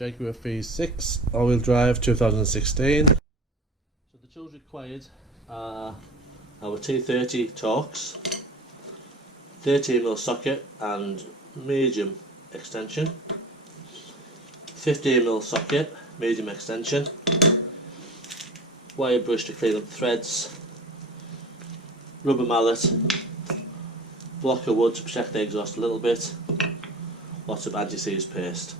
Jaguar V6 all-wheel drive 2016. So the tools required are our T30 Torx, 13mm socket and medium extension, 15mm socket, medium extension, wire brush to clean up threads, rubber mallet, block of wood to protect the exhaust a little bit, lots of anti-seize paste.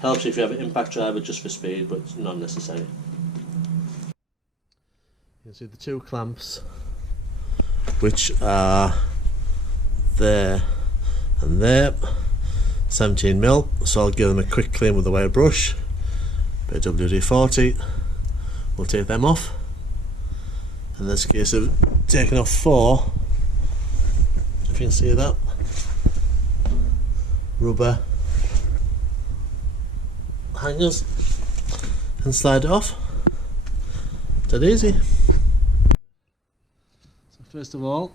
Helps if you have an impact driver just for speed, but it's not necessary. You can see the two clamps, which are there and there, 17mm, so I'll give them a quick clean with the wire brush. Bit of WD-40, we'll take them off. In this case of taking off 4, if you can see that, rubber hangers, and slide it off. Dead easy. So first of all,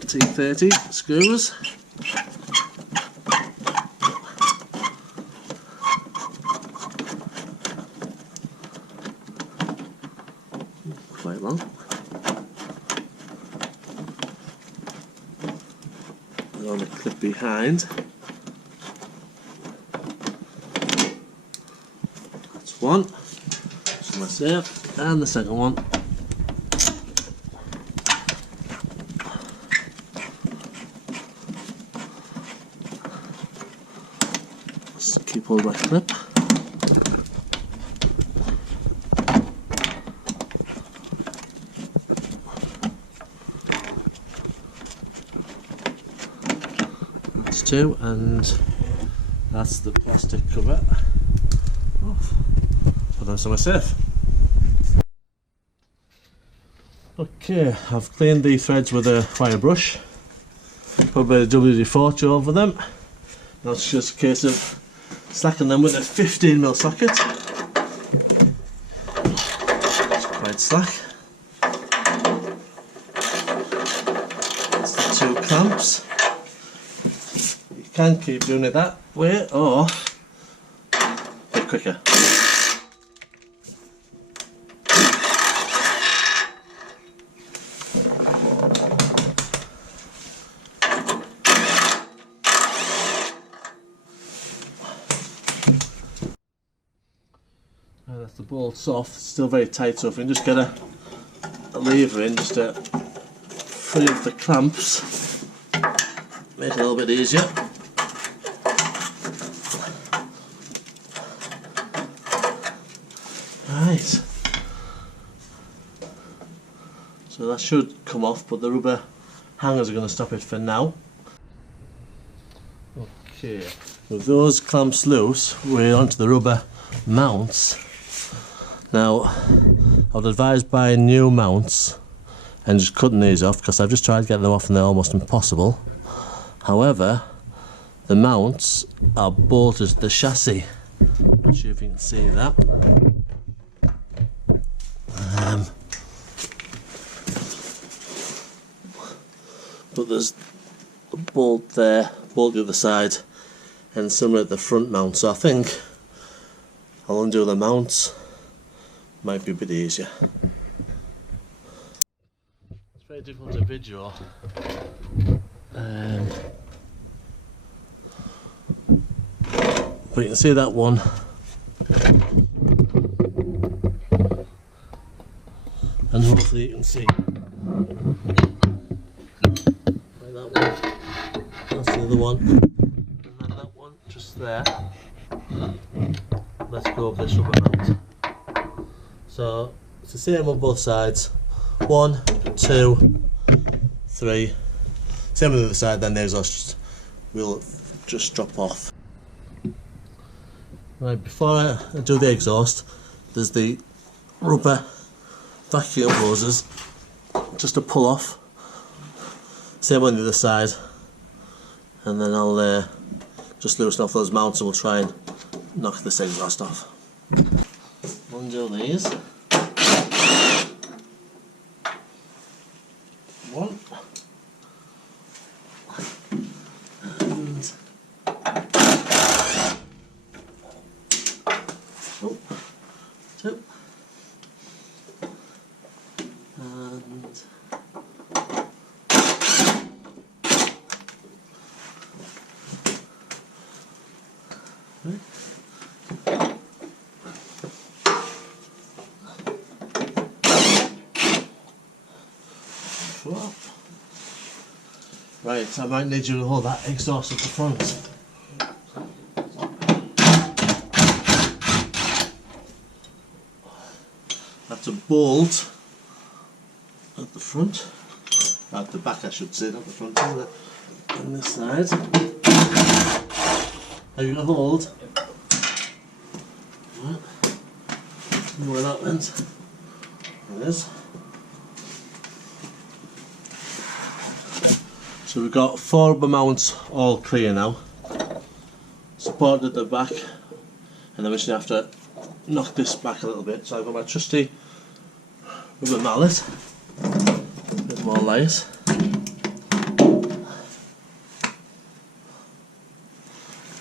T30 screws. Quite long. They're on a clip behind. That's one. So that's it. And the second one. Just keep hold of that clip. That's 2, and that's the plastic cover off. Put on somewhere safe. Okay, I've cleaned the threads with a wire brush, put a bit of WD-40 over them. Now it's just a case of slacking them with a 15mm socket. It's quite slack. That's the 2 clamps. You can keep doing it that way or a bit quicker. That's the bolts off. It's still very tight, so if you can just get a lever in just to free up the clamps, make it a little bit easier. Right, so that should come off, but the rubber hangers are going to stop it for now. Okay, with those clamps loose, we're onto the rubber mounts. Now, I would advise buying new mounts and just cutting these off, because I've just tried to get them off and they're almost impossible. However, the mounts are bolted to the chassis. Not sure if you can see that. But there's a bolt there, bolt the other side, and similar at the front mount. So I think I'll undo the mounts. Might be a bit easier. It's very difficult to video. But you can see that one. And hopefully you can see like that one. That's the other one. And then that one just there. Let's go over this rubber mount. So it's the same on both sides. 1, 2, 3. Same on the other side, then the exhaust will just drop off. Right, before I do the exhaust, there's the rubber vacuum hoses just to pull off. Same on the other side. And then I'll just loosen off those mounts and we'll try and knock this exhaust off. Undo these. 1 and Right, so I might need you to hold that exhaust at the front. That's a bolt at the front, at the back I should say, not the front, isn't it? On this side. Are you going to hold? Right. See where that went. There it is. So we've got 4 rubber mounts all clear now, supported at the back, and then we just have to knock this back a little bit. So I've got my trusty rubber mallet, a bit more light.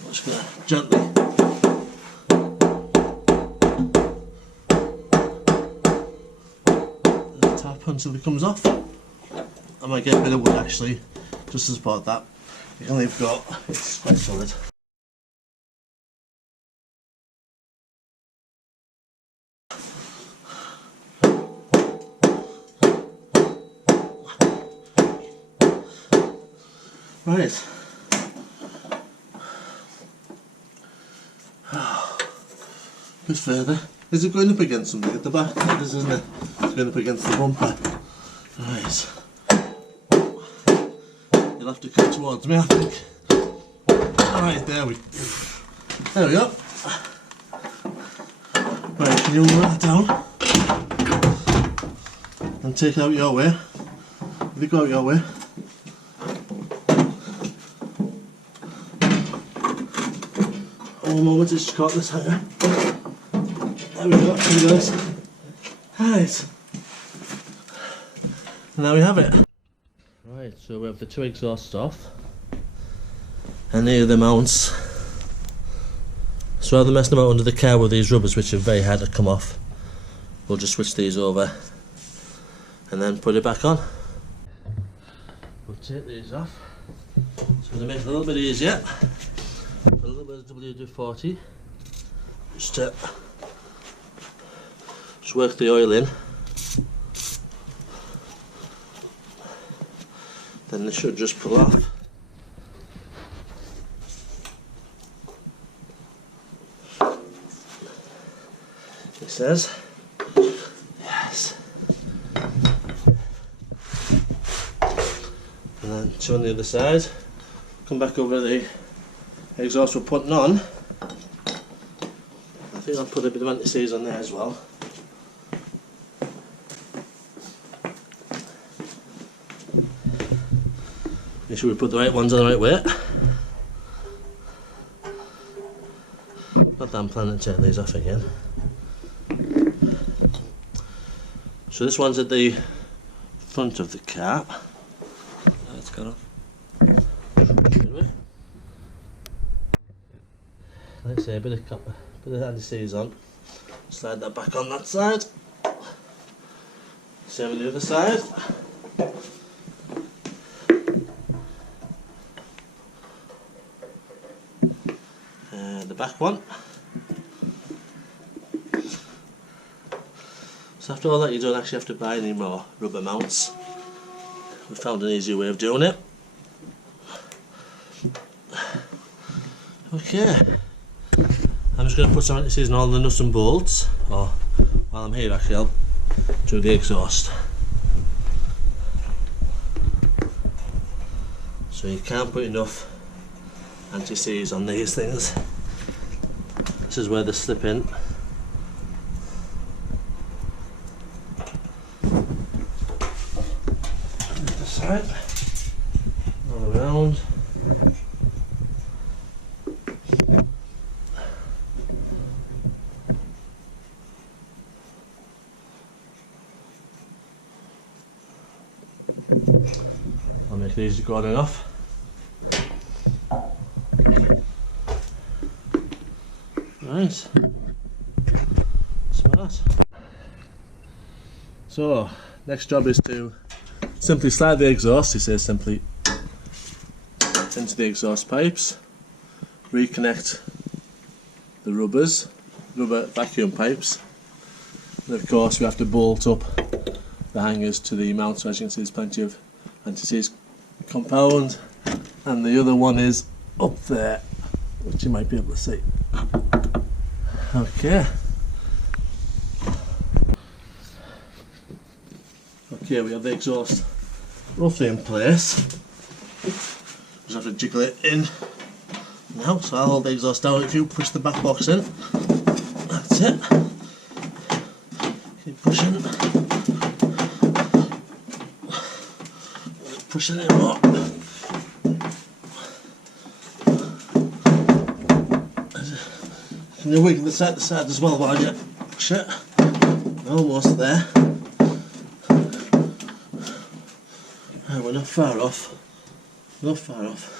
I'm just going to gently tap until it comes off. I might get a bit of wood actually, just to support that. The only I've got, it's quite solid. Right. A bit further. Is it going up against something at the back? It is, isn't it? It's going up against the bumper. Right. You'll have to come towards me, I think. Alright, there we go. Right, can you lower that down? And take it out your way. If you go out your way. One moment, it's just caught this hanger. There we go, here it goes. Right. And now we have it. Right, so we have the 2 exhausts off. And here are the mounts. So rather than messing about under the car with these rubbers, which are very hard to come off, we'll just switch these over and then put it back on. We'll take these off. So to make it a little bit easier, put a little bit of WD-40 just to work the oil in. Then this should just pull off. It says yes. And then 2 on the other side. Come back over the exhaust we're putting on. I think I'll put a bit of anti-seize on there as well. Make sure we put the right ones on the right way. God damn planning to turn these off again. So this one's at the front of the car. That's gone off. Let's say a bit of copper, bit of anti-seize on. Slide that back on that side. Same on the other side. The back one. So after all that, you don't actually have to buy any more rubber mounts. We found an easy way of doing it. Okay. I'm just going to put some anti-seize on all the nuts and bolts, or while I'm here actually I'll do the exhaust. So you can't put enough anti-seize on these things. This is where they slip in. This side, all around. I'll make these go on and off. Right, smart. So, next job is to simply slide the exhaust, it says simply, into the exhaust pipes, reconnect the rubber vacuum pipes, and of course we have to bolt up the hangers to the mount. So as you can see, there's plenty of anti-seize compound, and the other one is up there, which you might be able to see. Okay. Okay, we have the exhaust roughly in place. Just have to jiggle it in now, so I'll hold the exhaust down if you push the back box in. That's it. Keep pushing. Pushing it more. Can you wiggle the side to side as well while you push it? Almost there. And we're not far off. Not far off.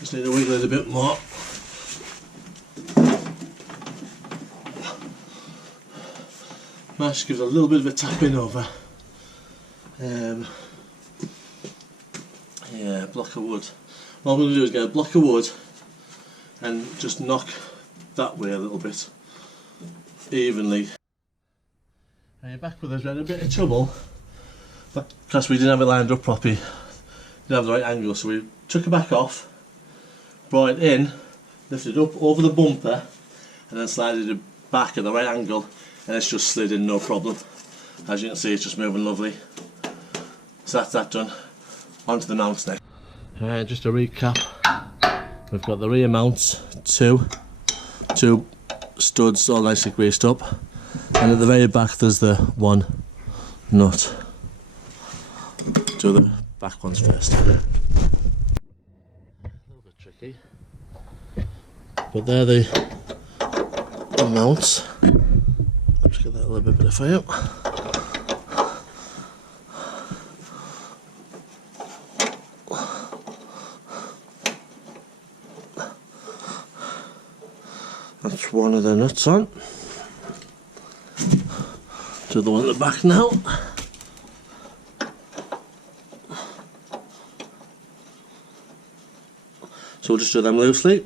Just need to wiggle it a bit more. Mash gives a little bit of a tapping over. Yeah, block of wood. What I'm going to do is get a block of wood and just knock that way a little bit evenly. And you're back with us. We had a bit of trouble because we didn't have it lined up properly, didn't have the right angle, so we took it back off, brought it in, lifted it up over the bumper, and then slided it back at the right angle, and it's just slid in no problem. As you can see, it's just moving lovely. So that's that done. Onto the mounts next. Just a recap. We've got the rear mounts, two studs all nicely greased up, and at the very back there's the one nut. Do the back ones first. A little bit tricky, but they're the mounts. I'll just get that a little bit better for you. That's one of the nuts on. To the one at the back now. So we'll just do them loosely.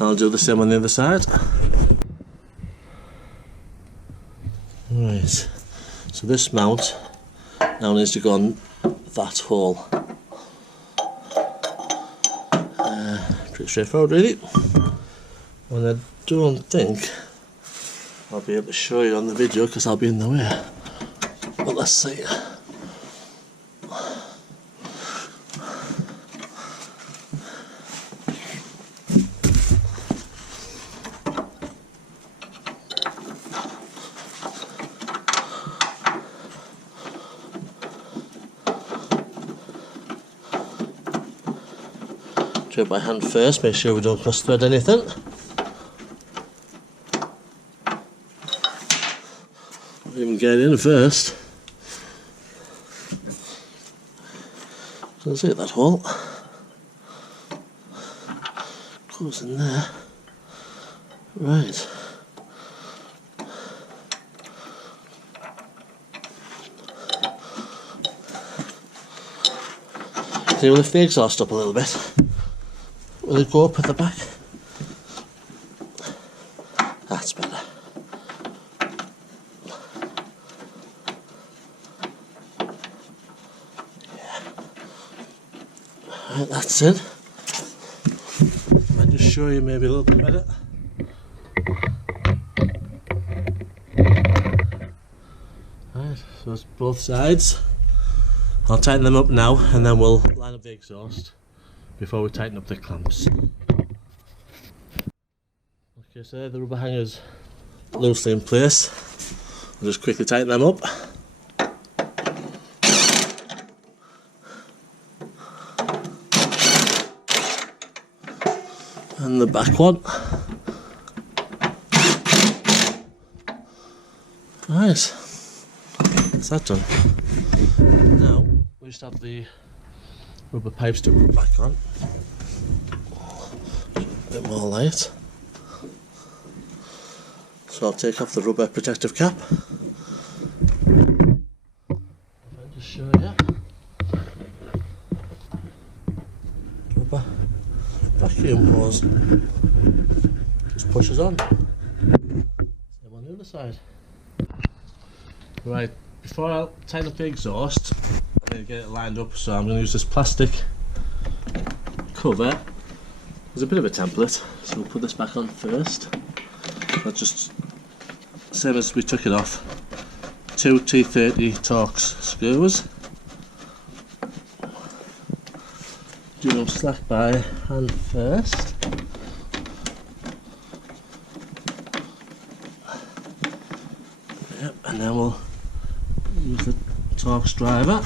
I'll do the same on the other side. Right, so this mount now needs to go on that hole. Pretty straightforward really. And I don't think I'll be able to show you on the video because I'll be in the way. But let's see. Do it by hand first, make sure we don't cross thread anything. Even get in first. So let's see that hole. Goes in there. Right. So you lift the exhaust up a little bit. Will it go up at the back? That's better. Yeah. Right, that's it. I'll just show you maybe a little bit better. Right, so it's both sides. I'll tighten them up now and then we'll line up the exhaust before we tighten up the clamps. Okay, so the rubber hangers loosely in place. I'll just quickly tighten them up. And the back one. Right, that's that done. Now we just have the rubber pipes to put back on. A bit more light. So I'll take off the rubber protective cap. I'll just show you. Rubber vacuum hose. hose just pushes on. Same on the other side. Right, before I tighten up the exhaust, I'm going to get it lined up, so I'm going to use this plastic cover. There's a bit of a template, so we'll put this back on first. That's just same as we took it off. 2 T30 Torx screws. Do them slack by hand first. Yep, and then we'll use the Torx driver.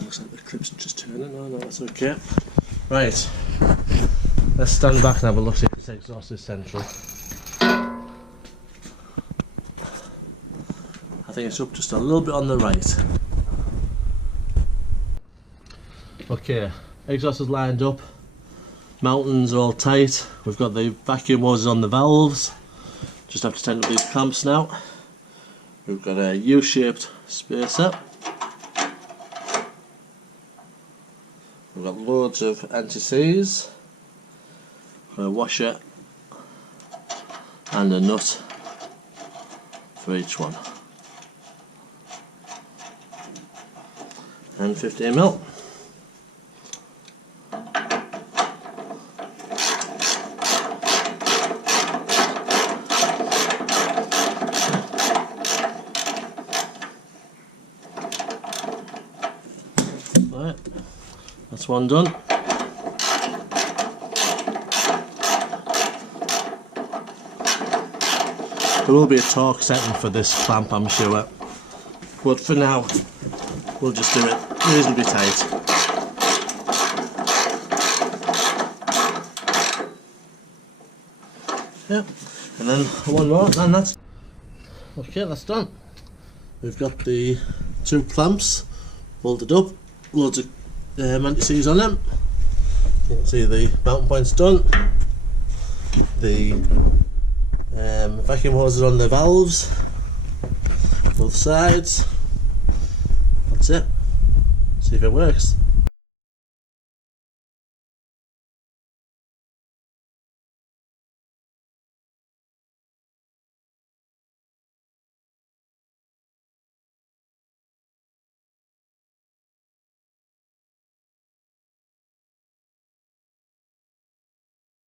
Looks like the clip's just turning. No, that's okay. Right, let's stand back and have a look, see if this exhaust is central. I think it's up just a little bit on the right. Okay, exhaust is lined up, mountings are all tight, we've got the vacuum hoses on the valves, just have to tighten up these clamps now. We've got a U-shaped spacer. We've got loads of anti-seize, a washer and a nut for each one, and 15mm. Right, that's one done. There will be a torque setting for this clamp, I'm sure, but for now we'll just do it reasonably tight. Yep, and then one more, and that's okay. That's done. We've got the 2 clamps bolted up, loads of anti-seize on them. You can see the mounting point's done. The vacuum hoses on the valves, both sides. That's it. See if it works.